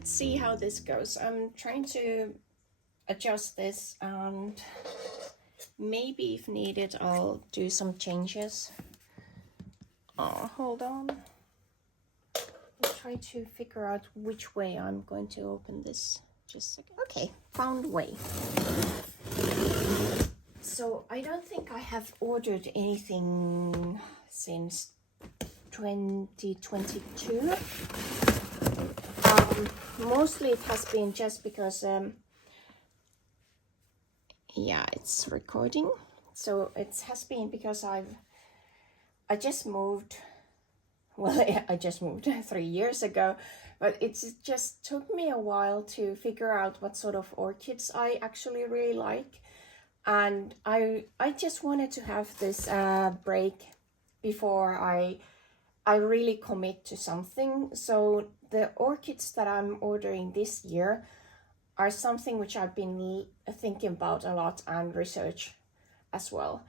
let's see how this goes. I'm trying to adjust this, and maybe if needed I'll do some changes. Hold on. I'll try to figure out which way I'm going to open this. Just a second. Okay, found way. So I don't think I have ordered anything since 2022. Mostly it has been just because yeah, it's recording. So it has been because I just moved. Well, I just moved 3 years ago, but it just took me a while to figure out what sort of orchids I actually really like. And I just wanted to have this break before I really commit to something. So the orchids that I'm ordering this year are something which I've been thinking about a lot and research as well.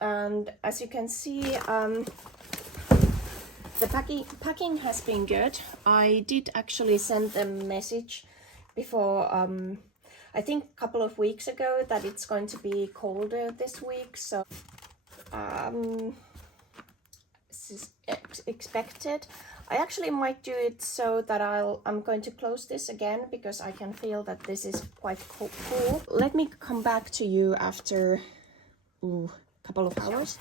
And as you can see, the packing has been good. I did actually send a message before, I think a couple of weeks ago, that it's going to be colder this week. So this is expected. I actually might do it so that I'm going to close this again, because I can feel that this is quite cool. Let me come back to you after a couple of hours.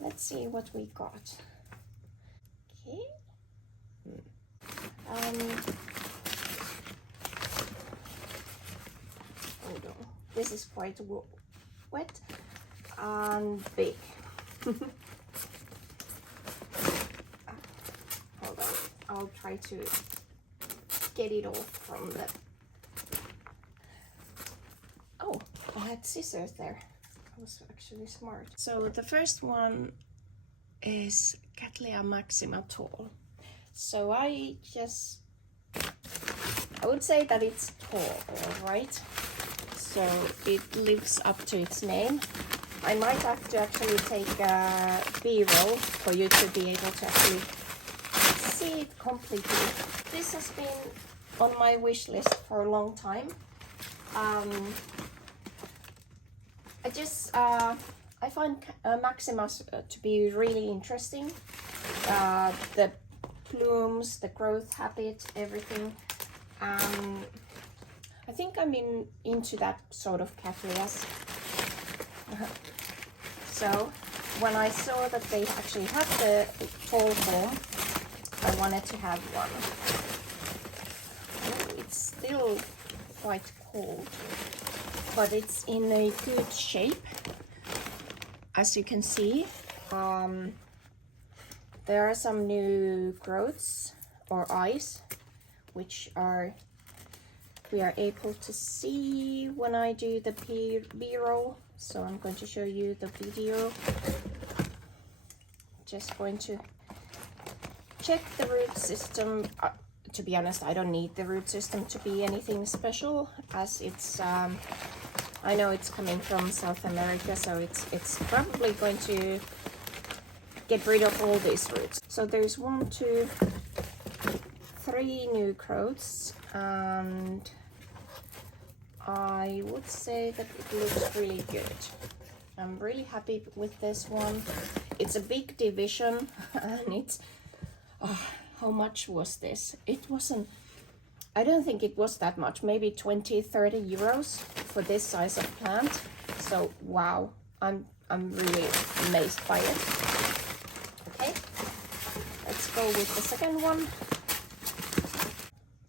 Let's see what we got. Okay. Hold on. This is quite wet and big. Hold on. I'll try to get it off from the... Oh, I had scissors there. I was actually smart. So the first one is Cattleya maxima tall. So I would say that it's tall, right? So it lives up to its name. I might have to actually take a B-roll for you to be able to actually see it completely. This has been on my wish list for a long time. I find maximas to be really interesting. The plumes, the growth habit, everything. I think I'm into that sort of Cattleyas. So when I saw that they actually had the tall form, I wanted to have one. Oh, it's still quite cold, but it's in a good shape. As you can see, there are some new growths or eyes, which we are able to see when I do the B-roll. So I'm going to show you the video. Just going to check the root system. To be honest, I don't need the root system to be anything special, as it's I know it's coming from South America, so it's probably going to get rid of all these roots. So there's 1, 2, 3 new growths, and I would say that it looks really good. I'm really happy with this one. It's a big division, and it's how much was this? It wasn't, I don't think it was that much, maybe 20-30 euros for this size of plant. So wow, I'm really amazed by it. Okay, let's go with the second one.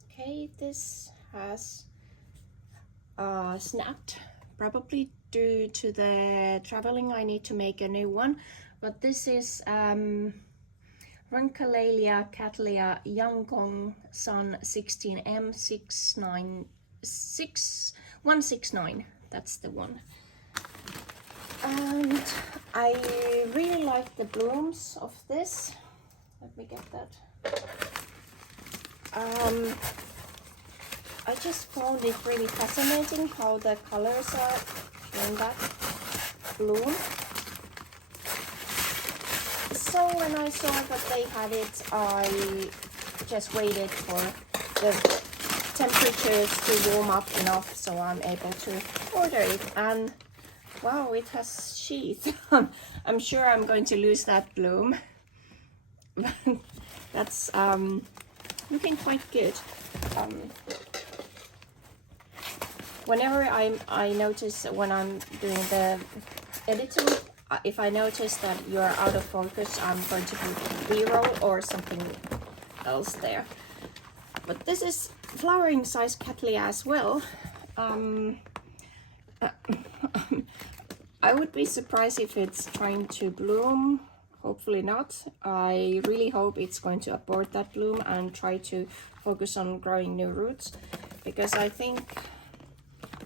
Okay, this has snapped, probably due to the traveling. I need to make a new one, but this is Runcalalia Cattleya Yangong Sun 16M 169. That's the one. And I really like the blooms of this. Let me get that. I just found it really fascinating how the colors are in that bloom. So when I saw that they had it, I just waited for the temperatures to warm up enough so I'm able to order it. And wow, it has sheath. I'm sure I'm going to lose that bloom. That's looking quite good. Whenever I notice when I'm doing the editing, if I notice that you're out of focus, I'm going to put B-roll or something else there. But this is flowering size Cattleya as well. I would be surprised if it's trying to bloom. Hopefully not. I really hope it's going to abort that bloom and try to focus on growing new roots, because I think,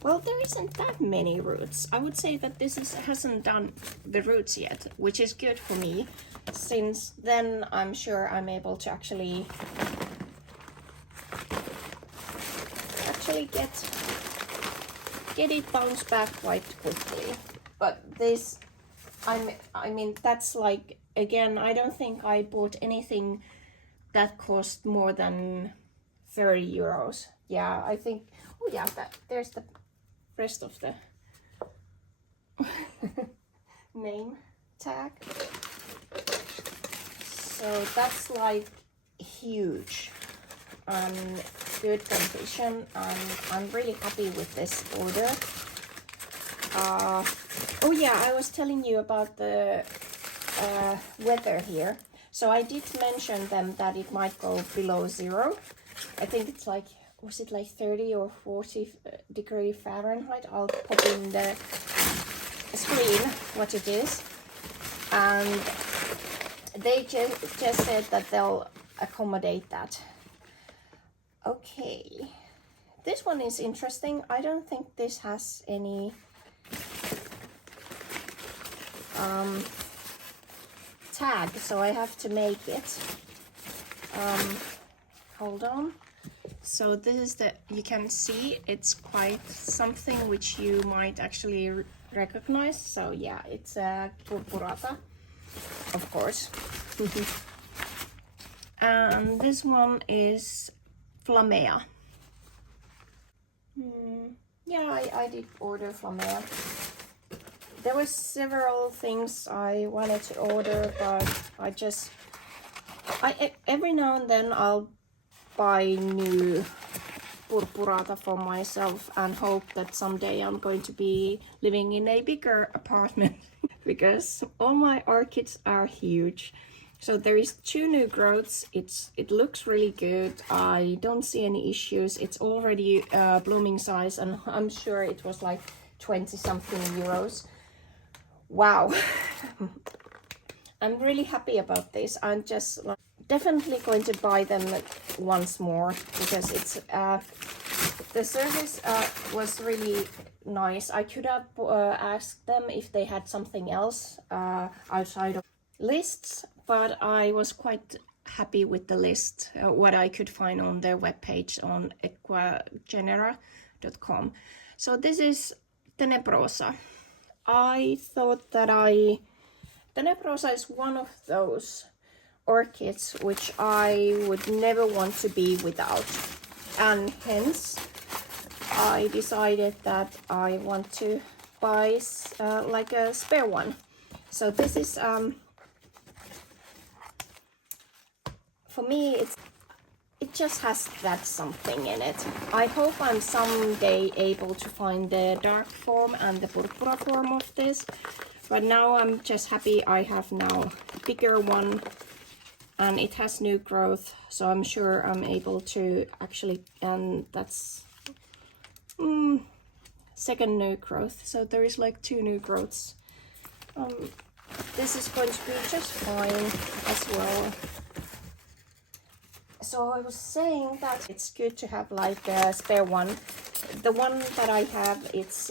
well, there isn't that many roots. I would say that hasn't done the roots yet, which is good for me, since then I'm sure I'm able to actually get it bounced back quite quickly. But this, I mean, that's like, again, I don't think I bought anything that cost more than 30 euros. Yeah, I think, oh yeah, there's the rest of the name tag. So that's like huge and good condition, and I'm really happy with this order. Oh yeah, I was telling you about the weather here. So I did mention them that it might go below 0. I think it's like, was it like 30 or 40 degree Fahrenheit? I'll pop in the screen what it is. And they just said that they'll accommodate that. Okay, this one is interesting. I don't think this has any tag, so I have to make it. Hold on. So this is you can see it's quite something which you might actually recognize. So yeah, it's a purpurata, of course. And this one is Flammea. Yeah, I did order Flammea. There were several things I wanted to order, but every now and then I'll buy new purpurata for myself and hope that someday I'm going to be living in a bigger apartment because all my orchids are huge. So there is 2 new growths. It looks really good. I don't see any issues. It's already blooming size, and I'm sure it was like 20 something euros. Wow. I'm really happy about this. I'm just definitely going to buy them once more, because it's the service was really nice. I could have asked them if they had something else outside of lists, but I was quite happy with the list, what I could find on their webpage on Ecuagenera.com. So this is Tenebrosa. I thought that Tenebrosa is one of those orchids which I would never want to be without, and hence I decided that I want to buy like a spare one. So this is for me, it just has that something in it. I hope I'm someday able to find the dark form and the purpura form of this, but now I'm just happy I have now a bigger one, and it has new growth, so I'm sure I'm able to actually, and that's second new growth, so there is like 2 new growths. This is going to be just fine as well. So I was saying that it's good to have like a spare one. The one that I have, it's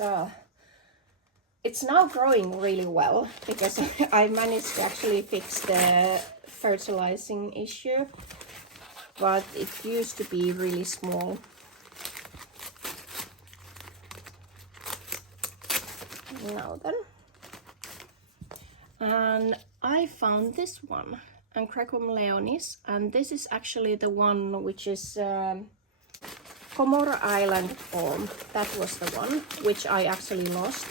now growing really well, because I managed to actually fix the fertilizing issue, but it used to be really small. Now then, and I found this one, Ancracum leonis, and this is actually the one which is Comoro Island palm. That was the one which I actually lost.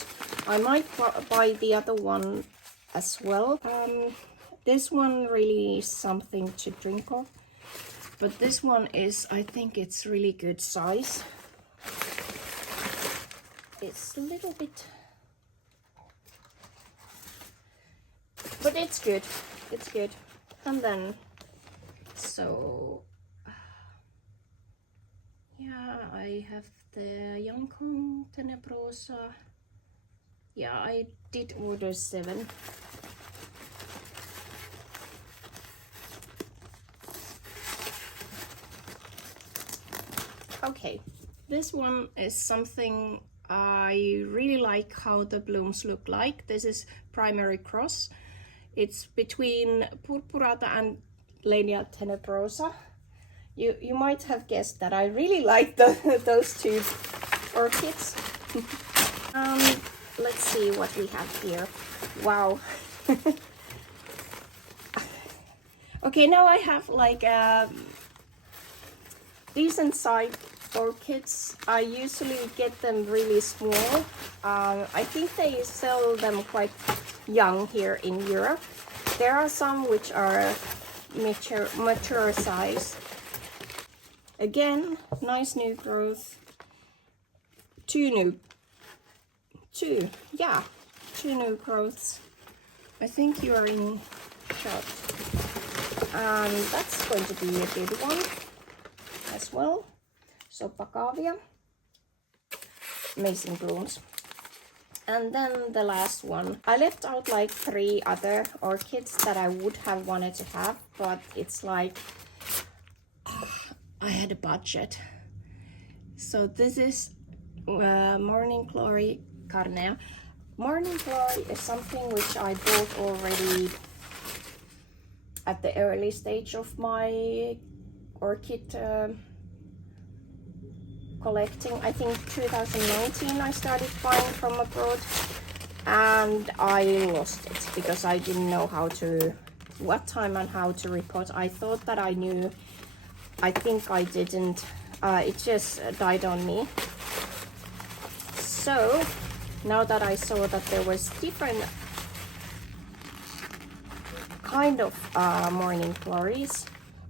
I might buy the other one as well. This one really is something to drink of. But this one is, I think it's really good size. It's a little bit, but it's good. It's good. And then, so, yeah, I have the Yangkong Tenebrosa. Yeah, I did order 7. Okay, this one is something I really like how the blooms look like. This is primary cross. It's between Purpurata and Lania Tenebrosa. You might have guessed that I really like those two orchids. Let's see what we have here. Wow. Okay, now I have like decent sized orchids. I usually get them really small. I think they sell them quite young here in Europe. There are some which are mature size. Again, nice new growth. Two new growths. I think you are in shot. And that's going to be a good one as well. So Pacavia, amazing blooms. And then the last one. I left out like 3 other orchids that I would have wanted to have, but it's like I had a budget. So this is Morning Glory Carnea. Morning Glory is something which I bought already at the early stage of my orchid collecting. I think 2019 I started buying from abroad, and I lost it because I didn't know what time and how to repot. I thought that I knew. I think I didn't. It just died on me. So now that I saw that there was different kind of morning glories.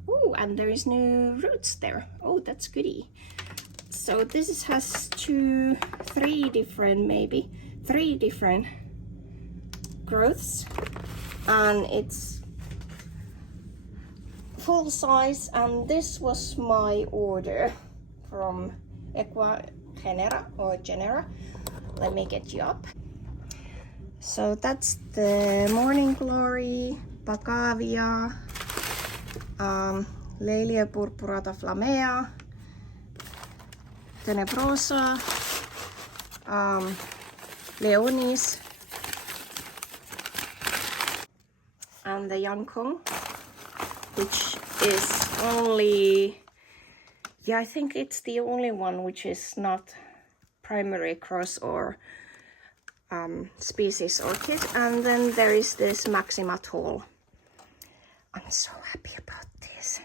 Oh, and there is new roots there. Oh, that's goody. So this has 3 different growths, and it's full size. And this was my order from Ecuagenera or Genera. Let me get you up. So that's the Morning Glory, Pacavia, Lelia purpurata flammea, Tenebrosa, Leonis, and the Yangkong, which is only, yeah, I think it's the only one which is not primary cross or species orchid. And then there is this Maxima tall. I'm so happy about this.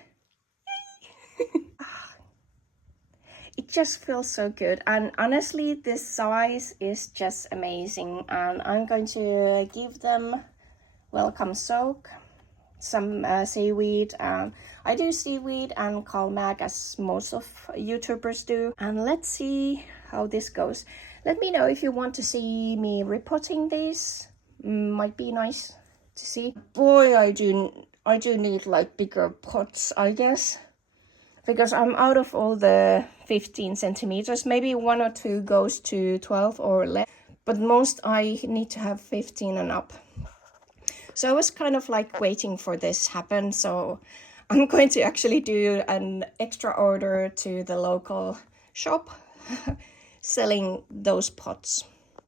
It just feels so good, and honestly this size is just amazing. And I'm going to give them welcome soak, some seaweed. I do seaweed and Calmag as most of YouTubers do, and let's see how this goes. Let me know if you want to see me repotting these. Might be nice to see. Boy, I do need like bigger pots, I guess, because I'm out of all the 15 centimeters. Maybe 1 or 2 goes to 12 or less, but most I need to have 15 and up. So I was kind of like waiting for this happen. So I'm going to actually do an extra order to the local shop selling those pots.